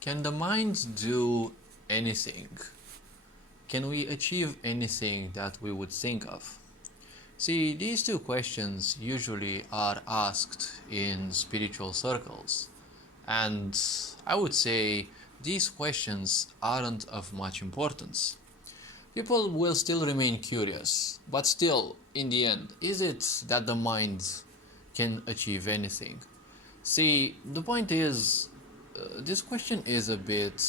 Can the mind do anything? Can we achieve anything that we would think of? See, these two questions usually are asked in spiritual circles, and I would say these questions aren't of much importance. People will still remain curious, but still, in the end, is it that the mind can achieve anything? See, the point is, this question is a bit,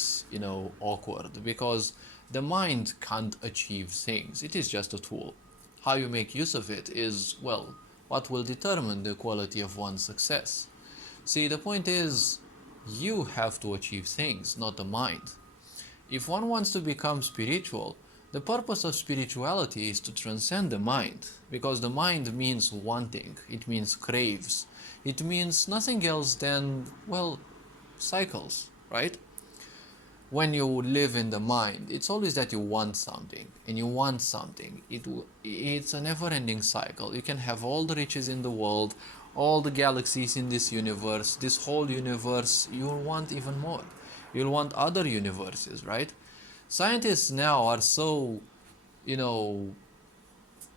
awkward because the mind can't achieve things. It is just a tool. How you make use of it is, well, what will determine the quality of one's success. See, the point is, you have to achieve things, not the mind. If one wants to become spiritual, the purpose of spirituality is to transcend the mind, because the mind means wanting, it means craves, it means nothing else than, well, cycles, right? When you live in the mind, it's always that you want something, and you want something. It's a never-ending cycle. You can have all the riches in the world, all the galaxies in this whole universe. You'll want even more. You'll want other universes, right? Scientists now are so, you know,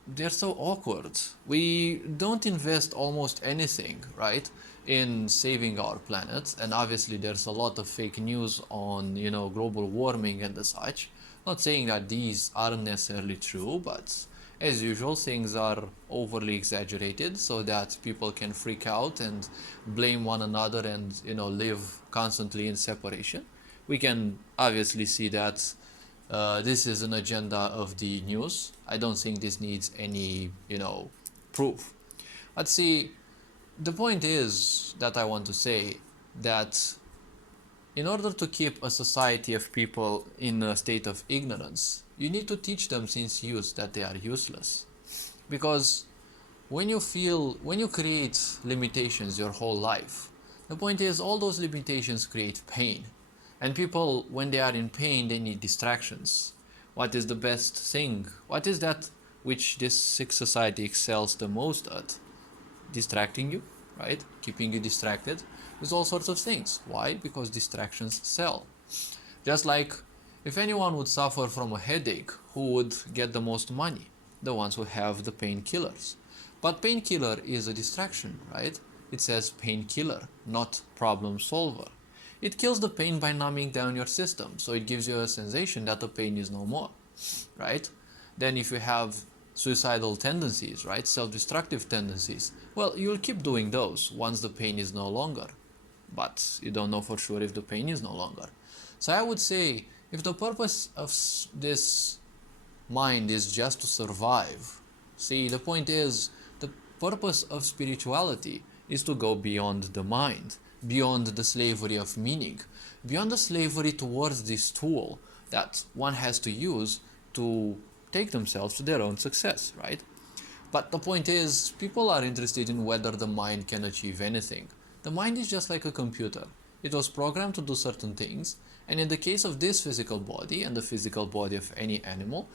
they're so awkward. We don't invest almost anything, right, in saving our planet. And obviously, there's a lot of fake news on, global warming and the such. Not saying that these aren't necessarily true, but as usual, things are overly exaggerated so that people can freak out and blame one another and, live constantly in separation. We can obviously see that this is an agenda of the news. I don't think this needs any, proof. But see, the point is that I want to say that in order to keep a society of people in a state of ignorance, you need to teach them since youth that they are useless. Because when you create limitations your whole life, the point is all those limitations create pain. And people, when they are in pain, they need distractions. What is the best thing? What is that which this sick society excels the most at? Distracting you, right? Keeping you distracted with all sorts of things. Why? Because distractions sell. Just like if anyone would suffer from a headache, who would get the most money? The ones who have the painkillers. But painkiller is a distraction, right? It says painkiller, not problem solver. It kills the pain by numbing down your system, so it gives you a sensation that the pain is no more, right? Then if you have suicidal tendencies, right, self-destructive tendencies, well, you'll keep doing those once the pain is no longer, but you don't know for sure if the pain is no longer. So I would say, if the purpose of this mind is just to survive, see, the point is, the purpose of spirituality is to go beyond the mind, beyond the slavery of meaning, beyond the slavery towards this tool that one has to use to take themselves to their own success, right? But the point is, people are interested in whether the mind can achieve anything. The mind is just like a computer. It was programmed to do certain things, and in the case of this physical body and the physical body of any animal,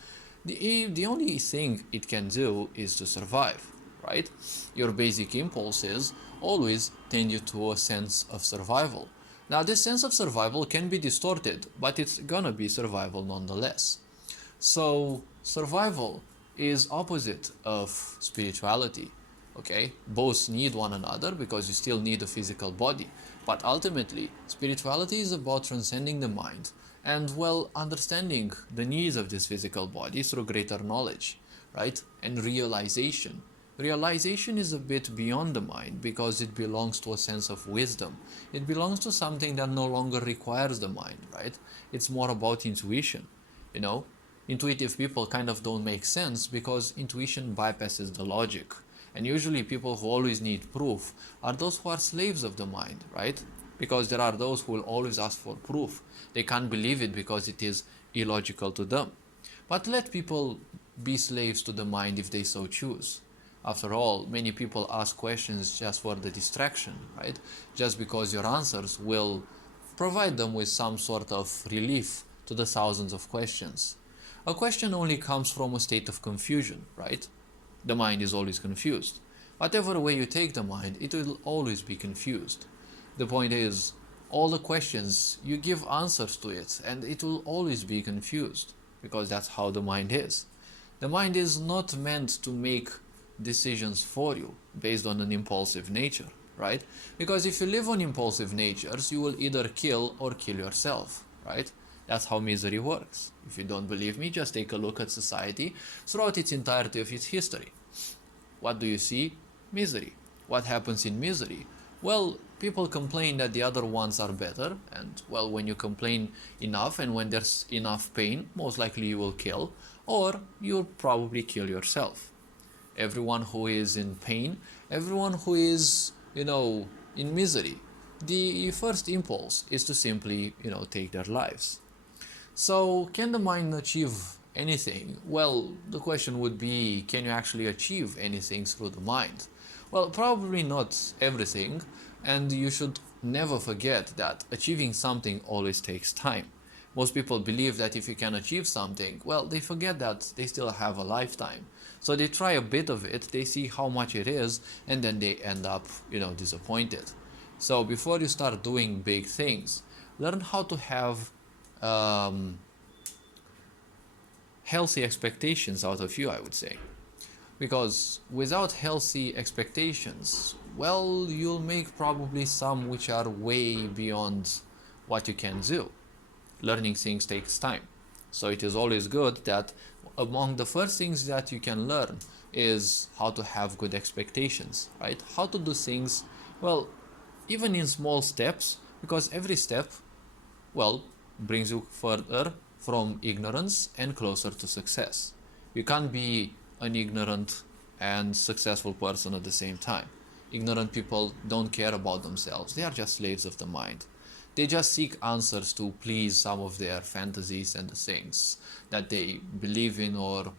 the only thing it can do is to survive, right? Your basic impulses always tend you to a sense of survival. Now, this sense of survival can be distorted, but it's gonna be survival nonetheless. So, survival is opposite of spirituality, okay? Both need one another because you still need a physical body. But ultimately, spirituality is about transcending the mind and, well, understanding the needs of this physical body through greater knowledge, right? And realization. Realization is a bit beyond the mind because it belongs to a sense of wisdom. It belongs to something that no longer requires the mind, right? It's more about intuition, you know? Intuitive people kind of don't make sense because intuition bypasses the logic. And usually people who always need proof are those who are slaves of the mind, right? Because there are those who will always ask for proof. They can't believe it because it is illogical to them. But let people be slaves to the mind if they so choose. After all, many people ask questions just for the distraction, right? Just because your answers will provide them with some sort of relief to the thousands of questions. A question only comes from a state of confusion, right? The mind is always confused. Whatever way you take the mind, it will always be confused. The point is, all the questions, you give answers to it, and it will always be confused, because that's how the mind is. The mind is not meant to make decisions for you based on an impulsive nature, right? Because if you live on impulsive natures, you will either kill or kill yourself, right? That's how misery works. If you don't believe me, just take a look at society throughout its entirety of its history. What do you see? Misery. What happens in misery? Well, people complain that the other ones are better, and well, when you complain enough and when there's enough pain, most likely you will kill, or you'll probably kill yourself. Everyone who is in pain, everyone who is, in misery, the first impulse is to simply, take their lives. So, can the mind achieve anything? Well, the question would be, can you actually achieve anything through the mind? Well, probably not everything, and you should never forget that achieving something always takes time. Most people believe that if you can achieve something, well, they forget that they still have a lifetime. So they try a bit of it, they see how much it is, and then they end up, disappointed. So before you start doing big things, learn how to have healthy expectations out of you, I would say. Because without healthy expectations, well, you'll make probably some which are way beyond what you can do. Learning things takes time. So it is always good that among the first things that you can learn is how to have good expectations, right? How to do things, well, even in small steps, because every step, well, brings you further from ignorance and closer to success. You can't be an ignorant and successful person at the same time. Ignorant people don't care about themselves. They are just slaves of the mind. They just seek answers to please some of their fantasies and the things that they believe in or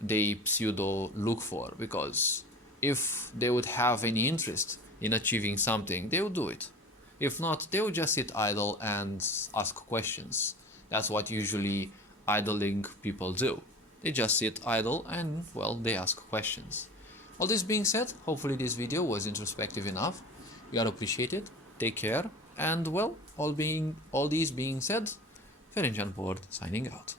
they pseudo look for. Because if they would have any interest in achieving something, they would do it. If not, they would just sit idle and ask questions. That's what usually idling people do. They just sit idle and, well, they ask questions. All this being said, hopefully this video was introspective enough. You are appreciated. Take care. And, well, all these being said, Ferenc Board signing out.